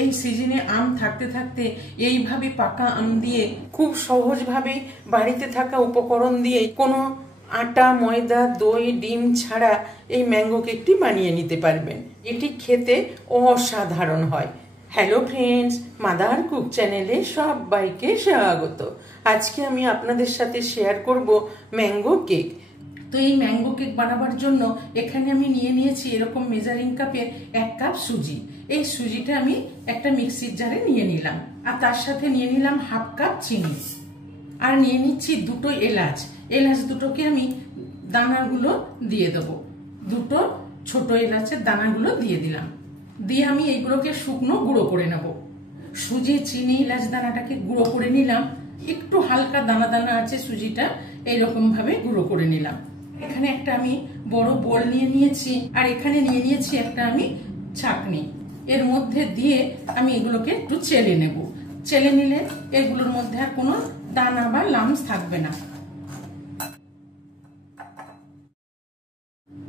এই সিজনে আম থাকতে থাকতে এইভাবে পাকা আম দিয়ে খুব সহজভাবে বাড়িতে থাকা উপকরণ দিয়ে কোনো আটা, ময়দা, দই, ডিম ছাড়া এই ম্যাঙ্গো কেকটি বানিয়ে নিতে পারবেন। এটি খেতে অসাধারণ হয়। হ্যালো ফ্রেন্ডস, মাদার কুক চ্যানেলে সবাইকে স্বাগত। আজকে আমি আপনাদের সাথে শেয়ার করব ম্যাঙ্গো কেক। তো এই ম্যাঙ্গো কেক বানাবার জন্য এখানে আমি নিয়ে নিয়েছি এরকম মেজারিং কাপের 1 কাপ সুজি। এই সুজিটা আমি একটা মিক্সির জারে নিয়ে নিলাম, আর তার সাথে নিয়ে নিলাম 1/2 কাপ চিনি, আর নিয়ে নিচ্ছি 2টো এলাচ। এলাচ দুটোকে আমি দানাগুলো দিয়ে দেবো, 2টো ছোট এলাচের দানাগুলো দিয়ে দিলাম। দিয়ে আমি এইগুলোকে শুকনো গুঁড়ো করে নেব। সুজি, চিনি, এলাচ দানাটাকে গুঁড়ো করে নিলাম। একটু হালকা দানা দানা আছে সুজিটা, এইরকম ভাবে গুঁড়ো করে নিলাম। এখানে একটা আমি বড় বোল নিয়ে নিয়েছি, আর এখানে নিয়ে নিয়েছি একটা আমি ছাঁকনি। এর মধ্যে দিয়ে আমি এগুলোকে একটু চেলে নেব। চেলে নিলে এগুলোর মধ্যে আর কোনো দানা বা লামস থাকবে না।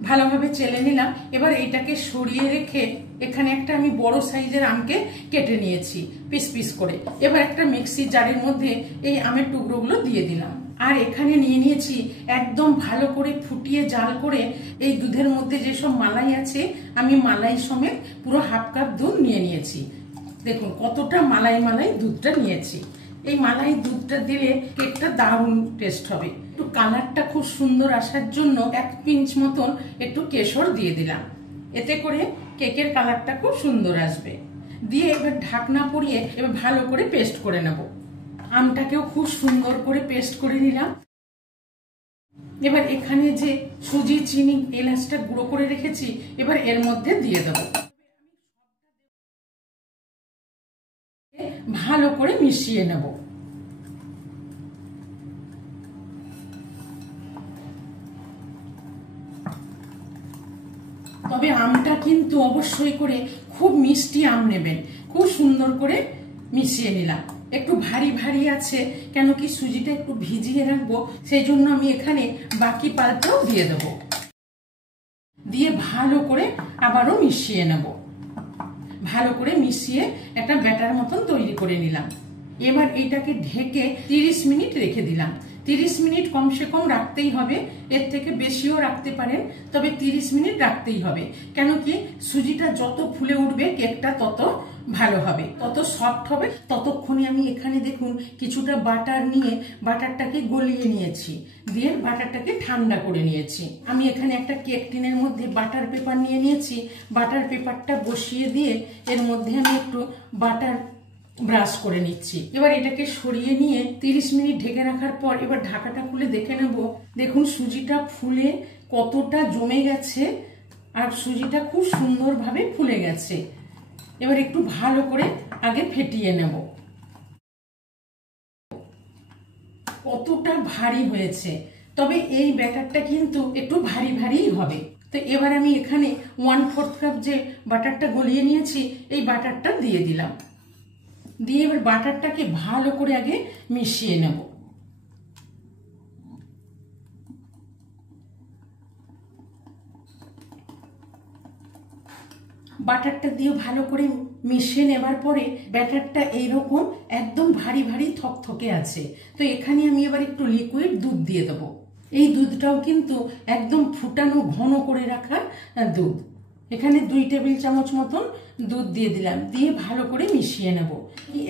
ভালোভাবে চেলে নিলাম। এবার এটাকে সরিয়ে রেখে এখানে একটা আমি বড় সাইজের আমকে কেটে নিয়েছি পিস পিস করে। এবার একটা মিক্সি জারের মধ্যে এই আমের টুকরোগুলো দিয়ে দিলাম। আর এখানে নিয়ে নিয়েছি একদম ভালো করে ফুটিয়ে জাল করে এই দুধের মধ্যে যেসব মালাই আছে, আমি মালাই সমেত পুরো 1/2 কাপ দুধ নিয়ে নিয়েছি। দেখুন কতটা মালাই মালাই দুধটা নিয়েছি। এই মালাই দুধটা দিলে কেকটা দারুণ টেস্ট হবে। একটু কালারটা খুব সুন্দর আসার জন্য 1 পিঞ্চ মতন একটু কেশর দিয়ে দিলাম, এতে করে কেকের কালারটা খুব সুন্দর আসবে। দিয়ে এবার ঢাকনা পরিয়ে এবার ভালো করে পেস্ট করে নেব। আমটাকেও খুব সুন্দর করে পেস্ট করে নিলাম। এবার এখানে যে সুজি, চিনি, এলাচটা গুঁড়ো করে রেখেছি, এবার এর মধ্যে দিয়ে দেব। ভালো করে মিশিয়ে নেব। তবে আমটা কিন্তু অবশ্যই করে খুব মিষ্টি আম নেবেন। খুব সুন্দর করে মিশিয়ে নিলাম। একটু ভারী ভারী আছে, কেন কি সুজিটা একটু ভিজিয়ে রাখবো, সেই জন্য আমি এখানে বাকি পাল্পটাও দিয়ে দেব। দিয়ে ভালো করে আবারও মিশিয়ে নেব। ভালো করে মিশিয়ে একটা ব্যাটার মতন তৈরি করে নিলাম। এবার এটাকে ঢেকে 30 মিনিট রেখে দিলাম। 30 মিনিট কমসে কম রাখতেই হবে, এর থেকে বেশিও রাখতে পারেন, তবে 30 মিনিট রাখতেই হবে। কেন কি সুজিটা যত ফুলে উঠবে কেকটা তত ভালো হবে, তত সফট হবে। ততক্ষণে আমি এখানে দেখুন কিছুটা বাটার নিয়ে বাটারটাকে গলিয়ে নিয়েছি, দিয়ে বাটারটাকে ঠান্ডা করে নিয়েছি। আমি এখানে একটা কেক টিনের মধ্যে বাটার পেপার নিয়ে নিয়েছি। বাটার পেপারটা বসিয়ে দিয়ে এর মধ্যে আমি একটু বাটার ব্রাশ করে নিচ্ছি। এবার এটাকে সরিয়ে নিয়ে 30 মিনিট ঢেকে রাখার পর এবার ঢাকাটা খুলে দেখে নেব। দেখুন সুজিটা ফুলে কতটা জমে গেছে, আর সুজিটা খুব সুন্দরভাবে ফুলে গেছে। এবার একটু ভালো করে আগে ফেটিয়ে নেব। কতটা ভারী হয়েছে, তবে এই ব্যাটারটা কিন্তু একটু ভারী ভারীই হবে। তো এবার আমি এখানে 1/4 কাপ যে বাটারটা গলিয়ে নিয়েছি, এই বাটারটা দিয়ে দিলাম। দিয়ে এবার বাটারটাকে ভালো করে আগে মিশিয়ে নেব। বাটারটা দিয়ে ভালো করে মিশিয়ে নেবার পরে ব্যাটারটা এইরকম একদম ভারী ভারী থকথকে আছে। তো এখানে আমি এবার একটু লিকুইড দুধ দিয়ে দেবো। এই দুধটাও কিন্তু একদম ফুটানো ঘন করে রাখা দুধ। এখানে 2 টেবিল চামচ মতন দুধ দিয়ে দিলাম। দিয়ে ভালো করে মিশিয়ে নেব।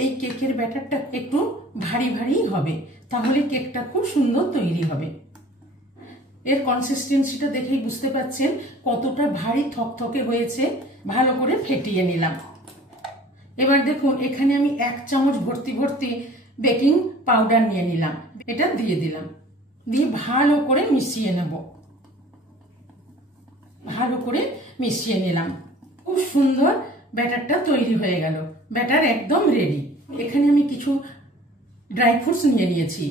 এই কেকের ব্যাটারটা একটু ভারী ভারী হবে, তাহলে কেকটা খুব সুন্দর তৈরি হবে। এর কনসিস্টেন্সিটা দেখেই বুঝতে পাচ্ছেন কতটা ভারী থকথকে হয়েছে। ভালো করে ফেটিয়ে নিলাম। এবার দেখুন এখানে আমি 1 চামচ ভর্তি ভর্তি বেকিং পাউডার নিয়ে নিলাম, এটা দিয়ে দিলাম। দিয়ে ভালো করে মিশিয়ে নেব। ভালো করে মিশিয়ে নিলাম। খুব সুন্দর ব্যাটারটা তৈরি হয়ে গেল। ব্যাটার একদম রেডি। এখানে আমি কিছু ড্রাই ফ্রুটস নিয়ে নিয়েছি।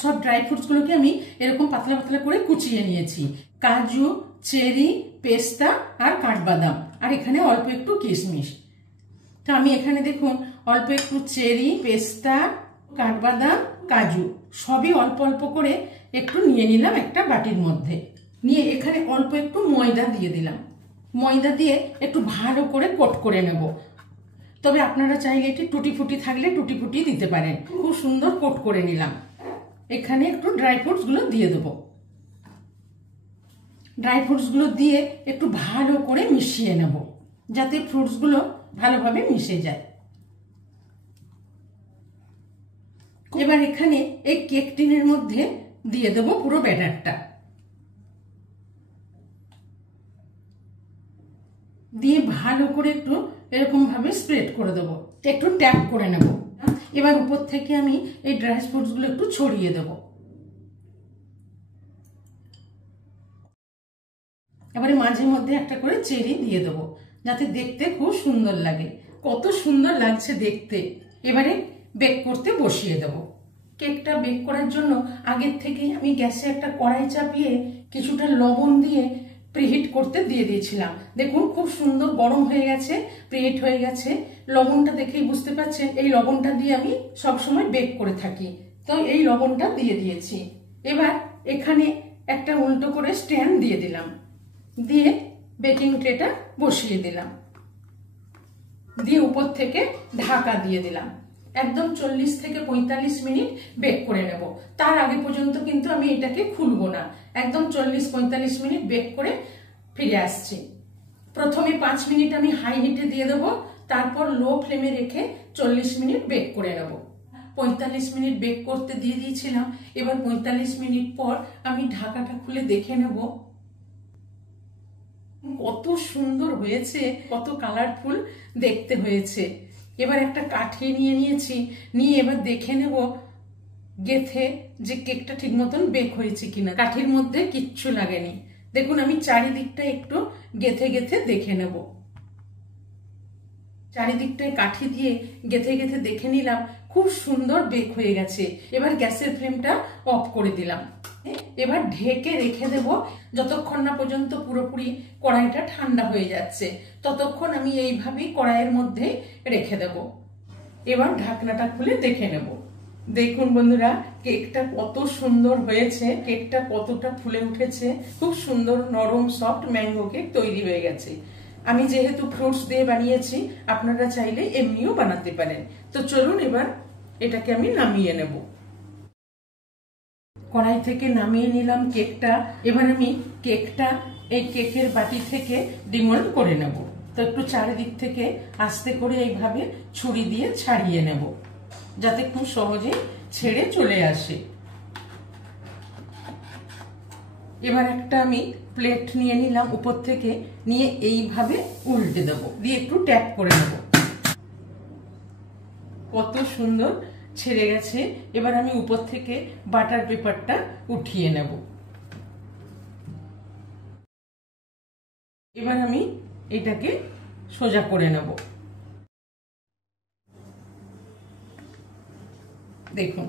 সব ড্রাই ফ্রুটসগুলোকে আমি এরকম পাতলা পাতলা করে কুচিয়ে নিয়েছি। কাজু, চেরি, পেস্তা আর কাঠবাদাম, আর এখানে অল্প একটু কিশমিশ। তো আমি এখানে দেখুন অল্প একটু চেরি, পেস্তা, কাঠবাদাম, কাজু সবই অল্প অল্প করে একটু নিয়ে নিলাম একটা বাটির মধ্যে। নিয়ে এখানে অল্প একটু ময়দা দিয়ে দিলাম। ময়দা দিয়ে একটু ভালো করে কোট করে নেব। তবে আপনারা চাইলে এটি টুটি ফুটি থাকলে টুটি ফুটি দিতে পারেন। খুব সুন্দর কোট করে নিলাম। এখানে একটু ড্রাই ফ্রুটসগুলো দিয়ে দেবো। ড্রাই ফ্রুটসগুলো দিয়ে একটু ভালো করে মিশিয়ে নেব, যাতে ফ্রুটসগুলো ভালোভাবে মিশে যায়। এবার এখানে এই কেক টিনের মধ্যে দিয়ে দেব পুরো ব্যাটারটা। দিয়ে ভালো করে একটু এরকম ভাবে স্প্রেড করে দেবো, একটু ট্যাপ করে নেব। এবার উপর থেকে আমি এই ড্রাই ফ্রুটসগুলো একটু ছড়িয়ে দেব। এবারে মাঝে মধ্যে একটা করে চেরি দিয়ে দেবো, যাতে দেখতে খুব সুন্দর লাগে। কত সুন্দর লাগছে দেখতে। এবারে বেক করতে বসিয়ে দেব। কেকটা বেক করার জন্য আগের থেকে আমি গ্যাসে একটা কড়াই চাপিয়ে কিছুটা লবণ দিয়ে প্রিহিট করতে দিয়ে দিয়েছিলাম। দেখুন খুব সুন্দর গরম হয়ে গেছে, প্রিহিট হয়ে গেছে। লবণটা দেখেই বুঝতে পারছেন এই লবণটা দিয়ে আমি সবসময় বেক করে থাকি, তো এই লবণটা দিয়ে দিয়েছি। এবার এখানে একটা উল্টো করে স্ট্যান্ড দিয়ে দিলাম, দিয়ে বেকিং ট্রেটা বসিয়ে দিলাম, দিয়ে উপর থেকে ঢাকা দিয়ে দিলাম। একদম 40 থেকে 45 মিনিট বেক করে নেব। তার আগে পর্যন্ত কিন্তু আমি এটাকে খুলবো না। একদম 40-45 মিনিট বেক করে ফিরে আসছি। প্রথমে 5 মিনিট আমি হাই হিটে দিয়ে দেবো, তারপর লো ফ্লেমে রেখে 40 মিনিট বেক করে নেব। 45 মিনিট বেক করতে দিয়ে দিয়েছিলাম। এবার 45 মিনিট পর আমি ঢাকাটা খুলে দেখে নেব কত সুন্দর হয়েছে, কত কালারফুল দেখতে হয়েছে। এবার একটা কাঠি নিয়ে নিয়েছি, নিয়ে এবার দেখে নেব গেথে যে কেকটা ঠিক মতন বেক হয়েছে কিনা। কাঠির মধ্যে কিচ্ছু লাগেনি। দেখুন আমি চারিদিকটা একটু গেথে গেথে দেখে নেব। চারিদিকটায় কাঠি দিয়ে গেথে গেথে দেখে নিলাম, খুব সুন্দর বেক হয়ে গেছে। এবার গ্যাসের ফ্লেমটা অফ করে দিলাম। এবার ঢেকে রেখে দেব যতক্ষণ না পর্যন্ত পুরোপুরি কড়াইটা ঠান্ডা হয়ে যাচ্ছে, ততক্ষণ আমি এইভাবেই কড়াইয়ের মধ্যে রেখে দেব। এবার ঢাকনাটা খুলে দেখে নেব। দেখুন বন্ধুরা, কেকটা কত সুন্দর হয়েছে, কেকটা কতটা ফুলে উঠেছে। খুব সুন্দর নরম সফট ম্যাঙ্গো কেক তৈরি হয়ে গেছে। আমি যেহেতু ফ্রুটস দিয়ে বানিয়েছি, আপনারা চাইলে এমনিও বানাতে পারেন। তো চলুন এবার এটাকে আমি নামিয়ে নেব। কড়াই থেকে নামিয়ে নিলাম কেকটা। এবার আমি কেকটা এই কেকের বাটি থেকে ডিমোল্ড করে নেব। তো একটু চারিদিক থেকে আস্তে করে এইভাবে ছুরি দিয়ে ছাড়িয়ে নেব, যাতে খুব সহজে ছেড়ে চলে আসে। এবার একটা আমি প্লেট নিয়ে নিলাম উপর থেকে, নিয়ে এইভাবে উল্টে দেব, দিয়ে একটু ট্যাপ করে নেব। কত সুন্দর ছেড়ে গেছে। এবার আমি উপর থেকে বাটার পেপারটা উঠিয়ে নেব। এবার আমি এটাকে সোজা করে নেব। দেখুন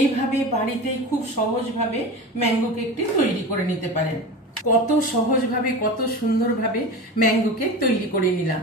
এইভাবে বাড়িতেই খুব সহজভাবে ম্যাঙ্গো কেকটি তৈরি করে নিতে পারেন। কত সহজভাবে কত সুন্দরভাবে ম্যাঙ্গো কেক তৈরি করে নিলাম।